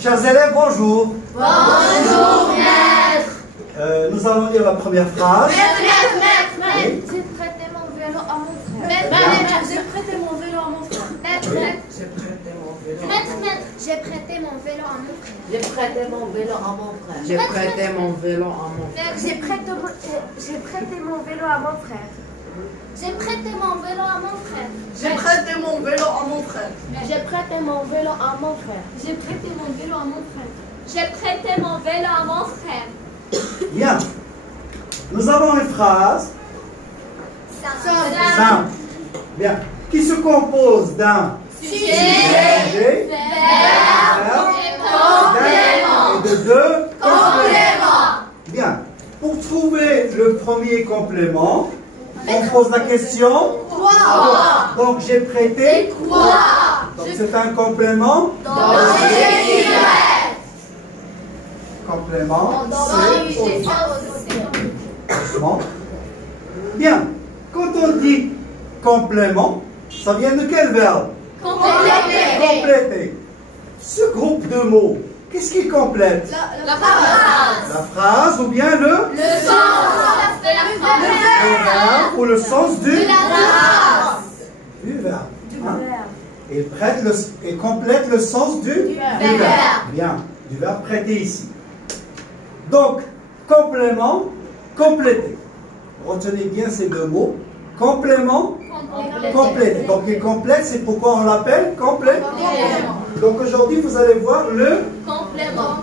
Chers élèves, bonjour. Bonjour, maître. Nous allons lire la première phrase. Maître. J'ai prêté mon vélo à mon frère. Maître, j'ai prêté mon vélo à mon frère. Maître, j'ai prêté mon vélo à mon frère. J'ai prêté mon vélo à mon frère. J'ai prêté mon vélo à mon frère. J'ai prêté mon vélo à mon frère. J'ai prêté mon vélo à mon frère. J'ai prêté mon vélo à mon frère. J'ai prêté mon vélo à mon frère. J'ai prêté mon vélo à mon frère. J'ai prêté mon vélo à mon frère. Bien. Nous avons une phrase simple. Bien. Qui se compose d'un sujet, verbe et de deux compléments. Bien. Pour trouver le premier complément, on pose la question quoi? Donc j'ai prêté quoi? Donc c'est un complément d'objet direct. Complément, c'est bien. Quand on dit complément, ça vient de quel verbe? Compléter. Ce groupe de mots, qu'est-ce qui complète? La phrase. La phrase ou bien le sens de la phrase. Le verbe ou le sens du verbe. Et complète le sens du verbe. Bien, du verbe prêter ici. Donc, complément, compléter. Retenez bien ces deux mots. Complément, compléter. Donc, il complète, c'est pourquoi on l'appelle complément. Donc, aujourd'hui, vous allez voir le complément.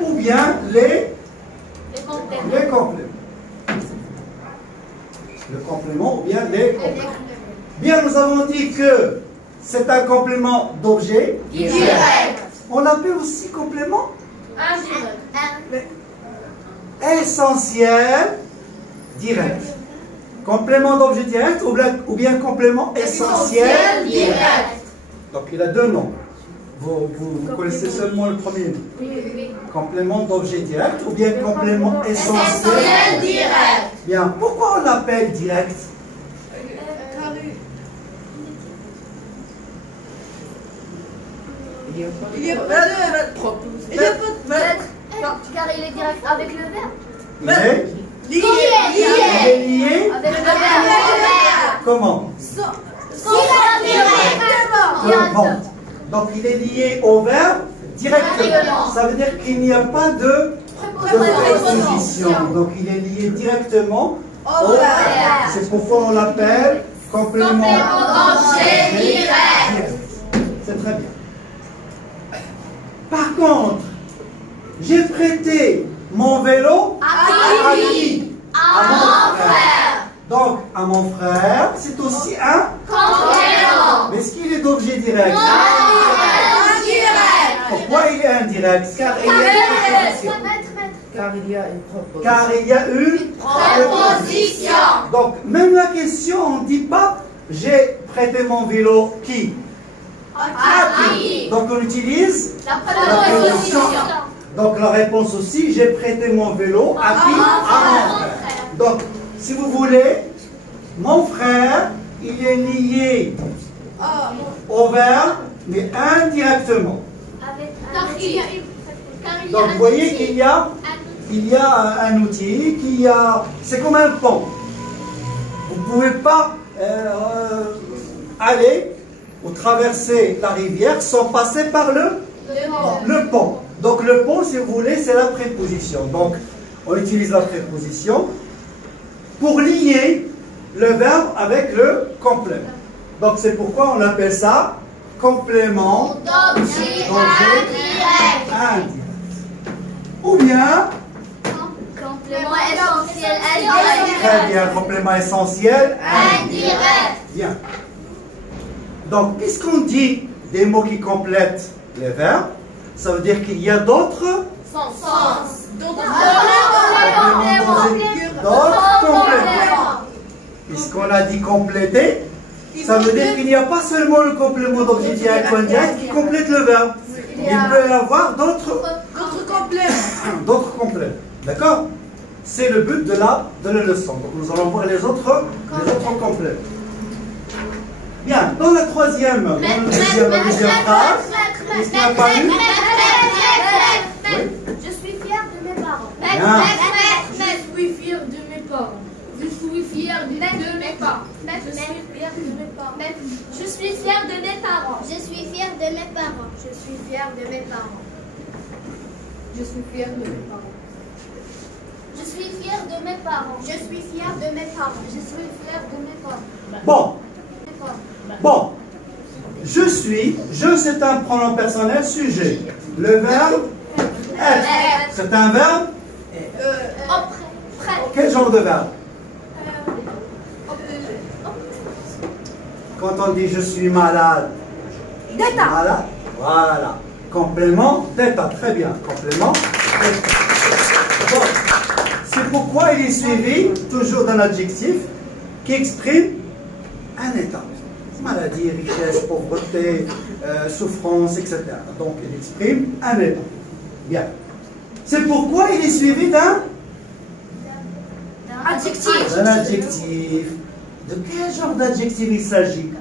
Ou bien les compléments. Le complément ou bien les compléments. Bien, nous avons dit que c'est un complément d'objet direct. On l'appelle aussi complément essentiel direct. Complément d'objet direct ou bien complément essentiel direct. Donc il a deux noms. Vous connaissez seulement le premier nom. Oui. Complément d'objet direct ou bien complément essentiel direct. Bien, pourquoi on l'appelle direct? Il n'y a pas de maître. Car il est direct avec le verbe. Il est lié Avec le verbe. comment? Directement. Donc il est lié au verbe directement. Ça veut dire qu'il n'y a pas de préposition. Donc il est lié directement au verbe. C'est pourquoi on l'appelle complément d'objet direct. C'est très bien. Par contre, j'ai prêté mon vélo à qui? À mon frère. Donc, à mon frère, c'est aussi un complément. Mais est-ce qu'il est d'objet direct? Indirect. Pourquoi il est indirect? Car il y a une préposition. Donc, même la question, on ne dit pas j'ai prêté mon vélo qui? À qui? Donc, on utilise la préposition. Donc, la réponse aussi, j'ai prêté mon vélo à qui? À mon frère. Donc, si vous voulez, mon frère, il est lié au verbe, mais indirectement. Donc, vous voyez qu'il y a un outil, c'est comme un pont. Vous ne pouvez pas aller ou traverser la rivière sans passer par le pont. Donc, le pont, si vous voulez, c'est la préposition. Donc, on utilise la préposition pour lier le verbe avec le complément. Donc, c'est pourquoi on appelle ça complément d'objet indirect. Ou bien Complément essentiel indirect. très bien, complément essentiel Indirect. Bien. Donc, puisqu'on dit des mots qui complètent les verbes, ça veut dire qu'il y a d'autres compléments. Puisqu'on a dit compléter, ça veut dire qu'il n'y a pas seulement le complément d'objet direct ou indirect qui complète le verbe. Il peut y avoir d'autres compléments. D'accord? C'est le but de la leçon. Donc nous allons voir les autres compléments. Bien, dans la deuxième phrase, qu'est-ce qu'il n'y a pas eu? Je suis fière de mes parents. Bien. Je suis fière de mes parents. Je suis fière de mes parents. Je suis fière de mes parents. Je suis fière de mes parents. Je suis fière de mes parents. Je suis fière de mes parents. Je suis fière de mes parents. Je suis fière de mes parents. Je suis fière de mes parents. Bon, je c'est un pronom personnel sujet. Le verbe être, c'est un verbe. Quel genre de verbe? Quand on dit je suis malade. D'état. Malade. Voilà. Complément d'état. Très bien. Complément d'état. Bon. C'est pourquoi il est suivi toujours d'un adjectif qui exprime un état. Maladie, richesse, pauvreté, souffrance, etc. Donc il exprime un état. Bien. C'est pourquoi il est suivi d'un Adjectif. Un adjectif. De quel genre d'adjectif il s'agit?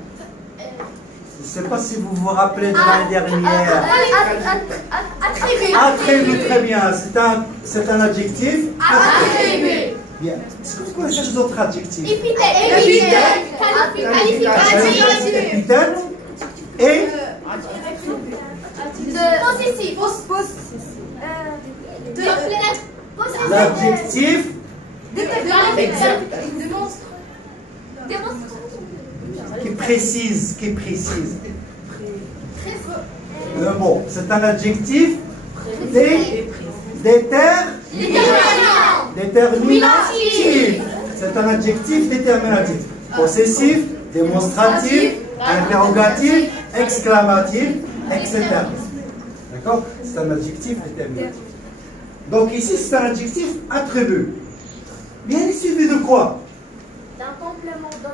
Je ne sais pas si vous vous rappelez de l'année dernière. Attribut. Attribut, très bien. C'est un adjectif. Attribut. Bien. Est-ce que vous connaissez les autres adjectifs? Épithète. Épithète et Possessif. l'adjectif qui précise. Le mot, c'est un adjectif déterminatif. C'est un adjectif déterminatif. Possessif, démonstratif, interrogatif, exclamatif, etc. D'accord? C'est un adjectif déterminatif. Donc ici, c'est un adjectif attribut. Bien, il suffit de quoi?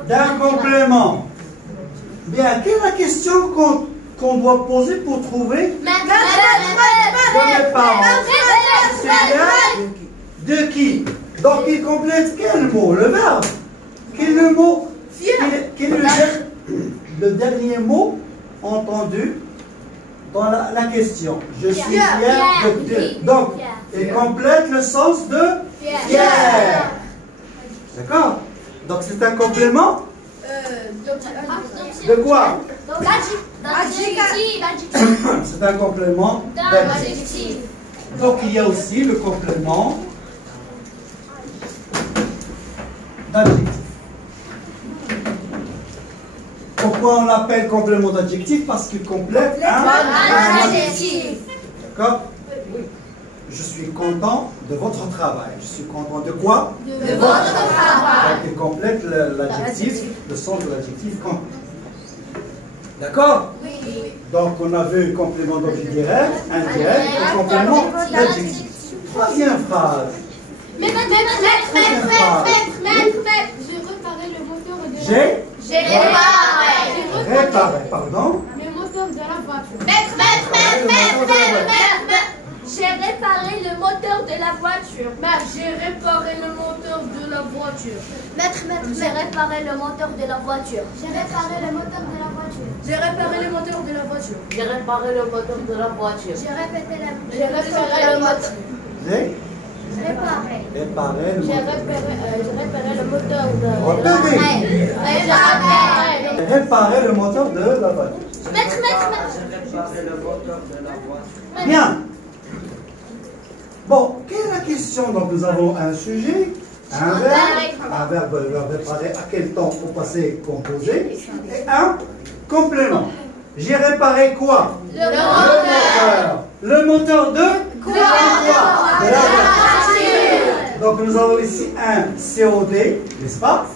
D'un complément. Bien, quelle est la question qu'on doit poser pour trouver de mes parents? De qui? Donc il complète quel mot? Le verbe. Quel est le mot? Quel est le dernier mot entendu dans la question? Je suis fier de. Donc, il complète le sens de fier. D'accord? Donc c'est un complément de quoi? C'est un complément d'adjectif. Donc il y a aussi le complément d'adjectif. Pourquoi on l'appelle complément d'adjectif? Parce qu'il complète un adjectif. D'accord? Je suis content de votre travail. Je suis content de quoi? De votre travail. Donc il complète l'adjectif, le sens de l'adjectif complet. D'accord? Oui. Donc on a vu complément d'objet direct, indirect et complément d'adjectif. Troisième phrase. J'ai réparé le moteur de J'ai réparé, pardon. le moteur de la voiture. J'ai réparé le moteur de la voiture. J'ai réparé le moteur de la voiture. J'ai réparé le moteur de la voiture. J'ai réparé le moteur de la voiture. J'ai réparé le moteur de la voiture. J'ai réparé le moteur de la voiture. J'ai répété la J'ai réparé le moteur. Réparé le J'ai moteur. réparé le moteur de Réparer le moteur de la voiture. Bien. Bon, quelle est la question? Donc nous avons un sujet, un verbe réparer, à quel temps au passé composé, et un complément. J'ai réparé quoi? Le moteur. Le moteur de quoi? De la voiture. Donc nous avons ici un COD, n'est-ce pas?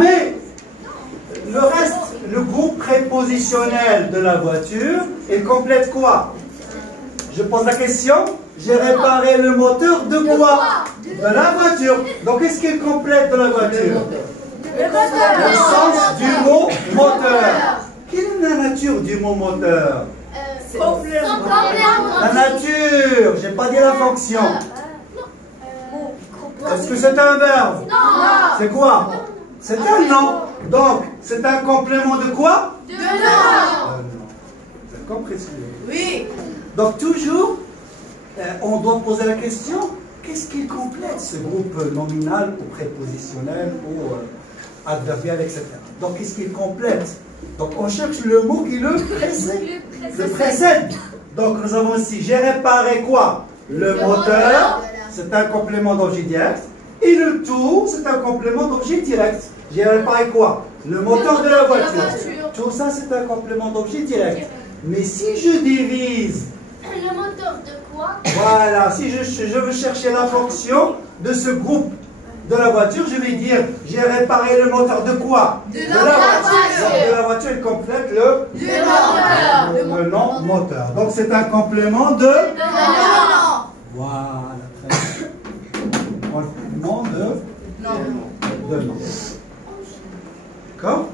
Mais le reste, le groupe prépositionnel de la voiture, il complète quoi? Je pose la question, j'ai réparé le moteur de quoi? De la voiture. Donc qu'est-ce qu'il complète de la voiture? Le sens du mot moteur. Quelle est la nature du mot moteur? La nature, j'ai pas dit la fonction. Est-ce que c'est un verbe? Non. C'est quoi? C'est un nom. Donc, c'est un complément de quoi? De nom. Vous avez compris ce que je veux dire? Oui. Donc, toujours, on doit poser la question, qu'est-ce qui complète ce groupe nominal ou prépositionnel ou adverbial, etc. Donc, qu'est-ce qui complète? Donc, on cherche le mot qui le précède. Donc, nous avons ici, j'ai réparé quoi? Le moteur, c'est un complément d'objet direct. Et le tout, c'est un complément d'objet direct. J'ai réparé quoi? Le moteur de la voiture. Tout ça, c'est un complément d'objet direct. Mais si je divise... Le moteur de quoi? Voilà, si je veux chercher la fonction de ce groupe de la voiture, je vais dire, j'ai réparé le moteur de quoi? De la voiture. Donc, de la voiture, il complète le nom moteur. Donc, c'est un complément de... Voilà, très bien. Complément de nom. D'accord?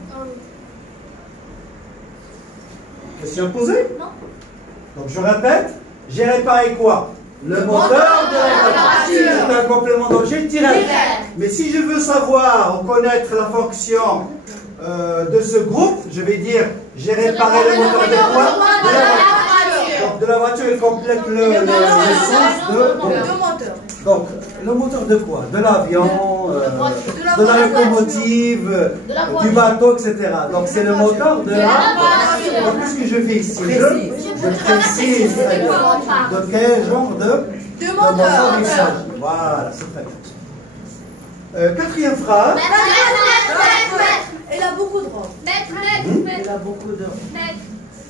Question posée? Non. Donc, je répète, j'ai réparé quoi? Le moteur de la voiture. C'est un complément d'objet direct. Mais si je veux savoir ou connaître la fonction de ce groupe, je vais dire, j'ai réparé le moteur de quoi? De la voiture. Donc, de la voiture, il complète le sens de moteur. Donc, le moteur de quoi? De l'avion, de la locomotive, du bateau, etc. Donc, c'est le moteur de la voiture. Donc, qu'est-ce que je fais ici? Je précise de quel genre de moteur il s'agit. Voilà, c'est très bien. Quatrième phrase. Elle a beaucoup de robes. Elle a beaucoup de robes.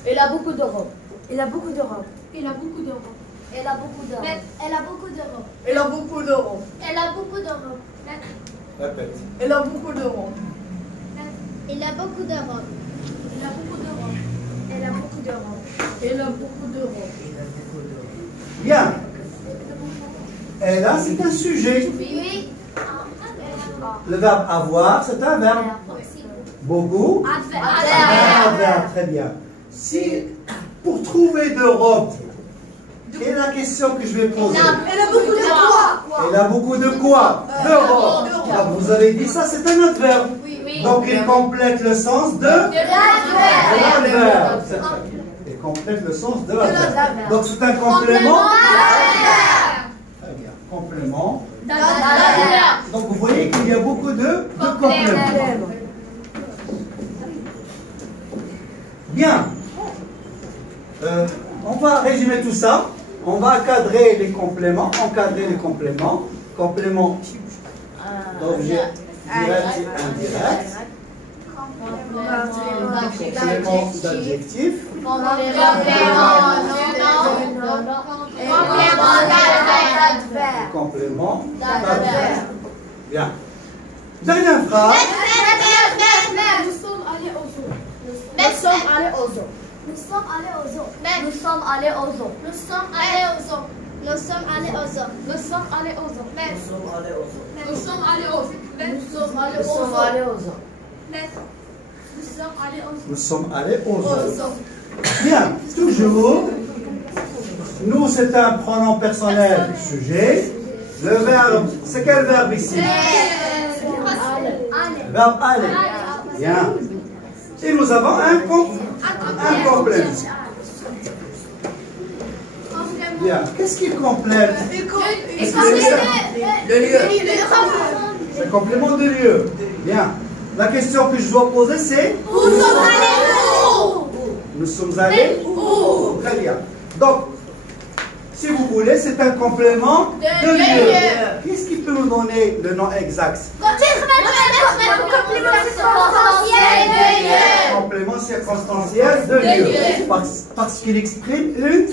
Elle a beaucoup de robes. Il a beaucoup de robes. Elle a beaucoup de robes. Elle a beaucoup de robes. Elle a beaucoup de robes. Elle a beaucoup de robes. Elle a beaucoup de robes. Répète. Elle a beaucoup de robes. Il a beaucoup de robes. Il a beaucoup de robes. Elle a beaucoup de robes. Elle a beaucoup de robes. Bien. Et là, c'est un sujet. Oui. Le verbe avoir, c'est un verbe. Beaucoup. Un verbe, très bien. Si, pour trouver de robes, quelle est la question que je vais poser? Elle a beaucoup de quoi? Elle a beaucoup de quoi? De robes. Donc, vous avez dit ça, c'est un adverbe. Donc, il complète le sens de l'adverbe. C'est très bien. Il complète le sens de l'adverbe. Donc, c'est un complément. Très bien. Complément. Donc, vous voyez qu'il y a beaucoup de compléments. Bien. On va résumer tout ça. On va encadrer les compléments. Complément d'objet direct et indirect. Complément d'adjectif. Complément d'adverbe. Bien. Dernière phrase. Nous sommes allés au zoo. Nous sommes allés au zoo. Nous sommes allés au zoo. Nous sommes allés au zoo. Nous sommes allés au zoo. Nous sommes allés au zoo. Nous sommes allés au zoo. Nous sommes allés au zoo. Nous sommes allés au zoo. Nous sommes allés aux zoo. Nous sommes allés au zoo. Bien. Toujours. Nous, c'est un pronom personnel du sujet. Le verbe, c'est quel verbe ici? Le verbe aller. Bien. Et nous avons un complément. Bien. Qu'est-ce qui complète? Le lieu. C'est complément de lieu. Bien. La question que je dois poser, c'est Où sommes allés? nous sommes allés où? Très bien. Donc, si vous voulez, c'est un complément de lieu. Qu'est-ce qui peut nous donner le nom exact? Complément circonstanciel de lieu. Parce qu'il exprime une...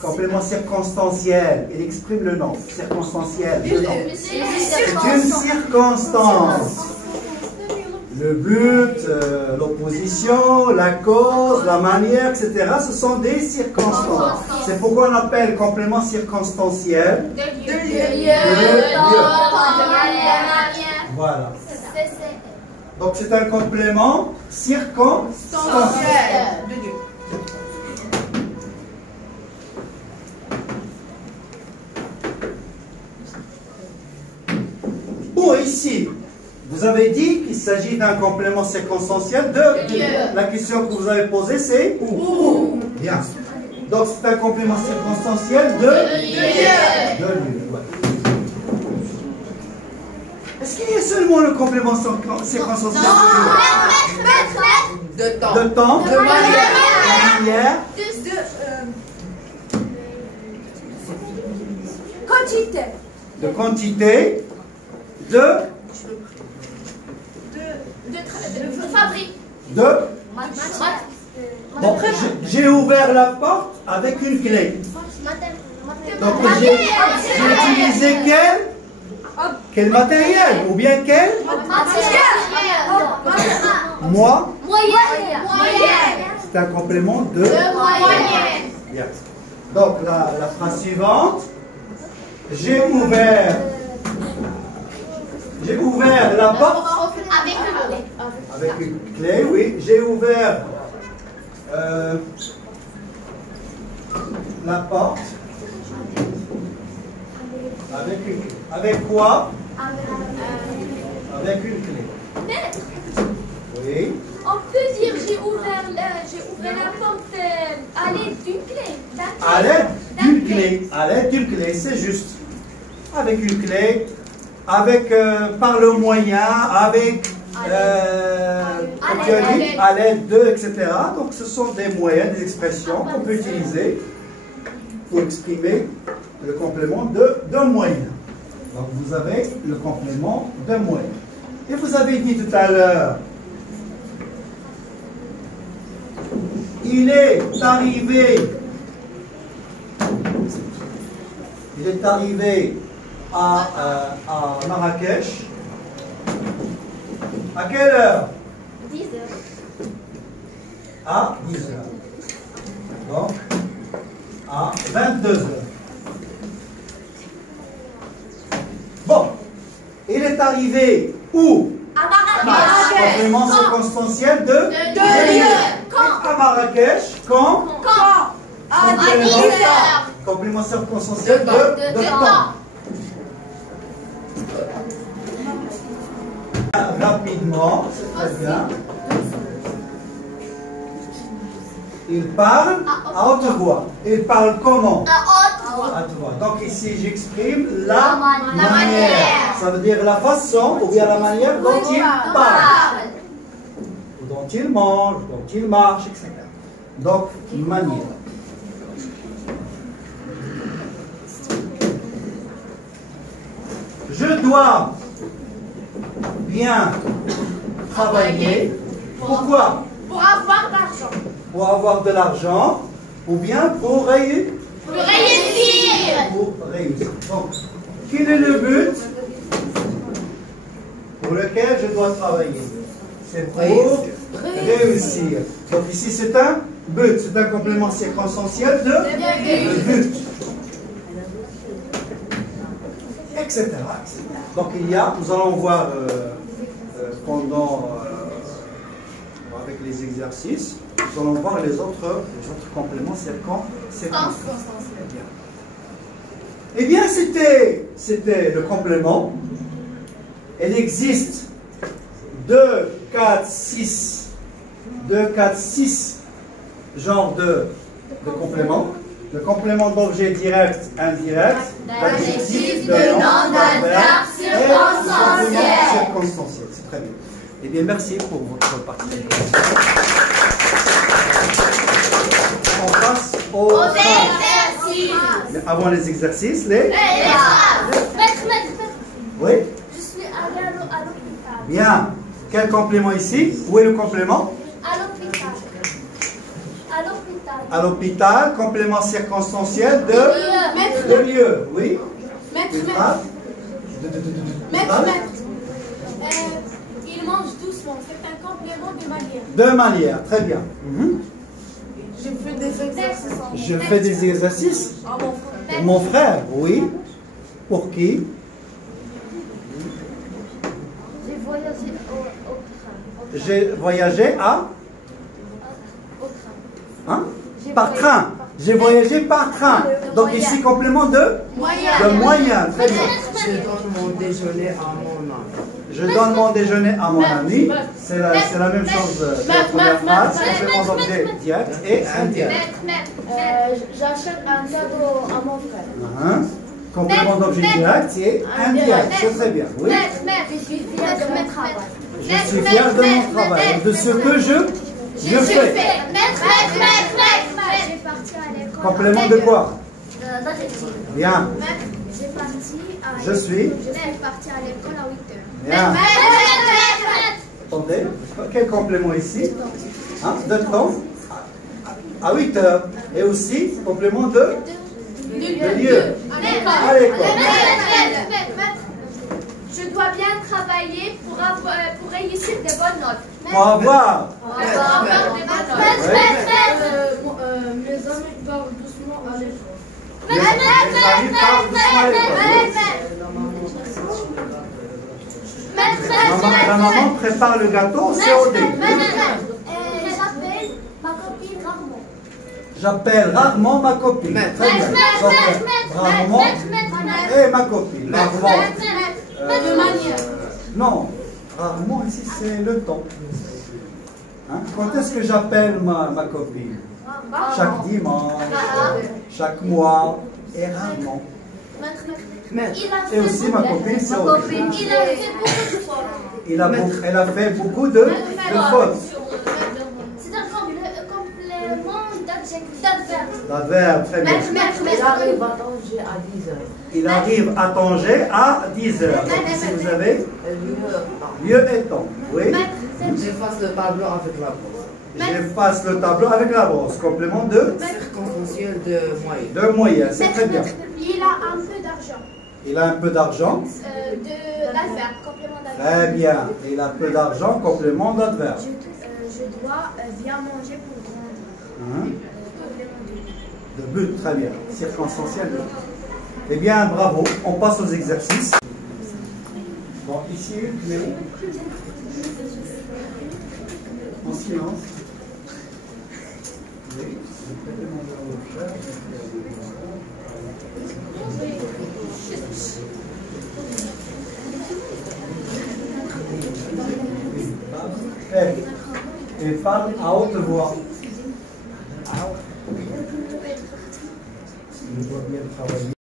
Complément circonstanciel. Il exprime le nom. Circonstanciel. Le nom. C'est une circonstance. Le but, l'opposition, la cause, la manière, etc. Ce sont des circonstances. C'est pourquoi on appelle complément circonstanciel De lieu. Voilà. Donc c'est un complément circonstanciel. De lieu. Bon, ici, vous Vous avez dit qu'il s'agit d'un complément circonstanciel de lieu. La question que vous avez posée, c'est où? Bien. Donc, c'est un complément circonstanciel de lieu. Ouais. Est-ce qu'il y a seulement le complément circonstanciel De temps. de temps? De manière? Quantité. De quantité? De Fabrique. de Bon, j'ai ouvert la porte avec une clé. Donc j'ai utilisé quel matériel? Ou bien quel? Moi? C'est un complément de Moyenne. Bien. Donc la phrase suivante. J'ai ouvert la porte avec une clé, oui. J'ai ouvert la porte avec une clé. Avec quoi? Avec une clé. Oui. On peut dire j'ai ouvert la porte à l'aide d'une clé. À l'aide d'une clé. À l'aide d'une clé, c'est juste. Avec une clé, avec par le moyen, avec comme tu as dit, à l'aide de, etc. Donc ce sont des moyens, des expressions qu'on peut utiliser pour exprimer le complément d'un moyen. Donc vous avez le complément d'un moyen. Et vous avez dit tout à l'heure, il est arrivé à Marrakech. À quelle heure? 10 heures. À 10 heures. Donc, à 22 heures. Bon. Il est arrivé où? À Marrakech. Complément circonstanciel de lieu. Quand? À Marrakech. Quand? À 10 heures. Complément circonstanciel de temps. Rapidement, c'est très bien. Il parle à haute voix. Il parle comment? À haute voix. Donc ici, j'exprime la manière. Ça veut dire la façon ou bien la manière dont il parle. Ou dont il mange, dont il marche, etc. Donc, manière. Je dois bien travailler. Pourquoi? Pour avoir d'argent. Pour avoir de l'argent ou bien pour réussir. Pour réussir. Pour réussir. Donc, quel est le but pour lequel je dois travailler? C'est pour réussir. Donc ici c'est un but, c'est un complément circonstanciel de but. Etc. Donc il y a, nous allons voir avec les exercices, nous allons voir les autres compléments circonstanciels. Eh bien, c'était le complément. Il existe 2, 4, 6 genres de compléments. Le complément d'objet direct, indirect, d'adjectif, de nom, d'adverbe, circonstanciel. C'est très bien. Eh bien, merci pour votre participation. On passe aux exercices. Mais avant les exercices, les... Maître. Oui? Je suis allée à l'hôpital. Bien. Quel complément ici? Où est le complément? À l'hôpital. À l'hôpital. À l'hôpital, complément circonstanciel de lieu. Oui? Maître. Il mange doucement. C'est un complément de manière. De manière. Très bien. Je fais des exercices. Je fais des exercices. Ah, mon frère. Pour mon frère, oui. Pour qui? J'ai voyagé au train. J'ai voyagé Au train. hein? Par train. J'ai voyagé par train. Donc ici, complément de moyen. Très bien. Je donne mon déjeuner à mon oncle. Je donne mon déjeuner à mon ami. C'est la même chose que la première phrase. Complément d'objet direct et indirect. J'achète un cadeau à mon frère. Complément d'objet direct et indirect. C'est très bien. Oui. Je suis fière de mon travail. Je suis fier de mon travail, de ce que je fais. J'ai parti à l'école. Complément de quoi? D'adjectif. Bien. Je suis parti à l'école à 8 heures. Bien. Attendez, quel complément ici? De temps? À 8 heures. Et aussi, complément de lieu. À l'école. Je dois bien travailler pour réussir des bonnes notes. Pour avoir. Des bonnes notes. Mes amis parlent doucement à l'école. Les amis parlent doucement à l'école. La maman prépare le gâteau, c'est au dé. J'appelle ma copine rarement. J'appelle rarement ma copine. Très bien. Rarement et ma copine. Rarement. De manière. Non, rarement ici c'est le temps. Quand est-ce que j'appelle ma copine? Chaque dimanche, chaque mois et rarement. Et aussi ma copine c'est au dé. Il a fait beaucoup de fautes. Elle a fait beaucoup de fautes. C'est un complément d'adverbe. L'adverbe, très bien. Il arrive à Tanger à 10 heures. Il arrive à Tanger à 10 heures. Donc ici vous avez lieu et temps. Oui. J'efface le tableau avec la brosse. J'efface le tableau avec la brosse. Complément de Circonstanciel de moyenne. de moyenne. C'est très bien. Il a un peu d'argent. Il a un peu d'argent. D'adverbe, complément d'adverbe. Très bien. Il a peu d'argent. Complément d'adverbe. Je dois bien manger pour grandir. De but, très bien. Circonstanciel de. Eh bien, bravo. On passe aux exercices. Bon, ici, Cléo. En silence. Oui, je vais demander à votre frère. Et parle à haute voix. Il doit bien travailler.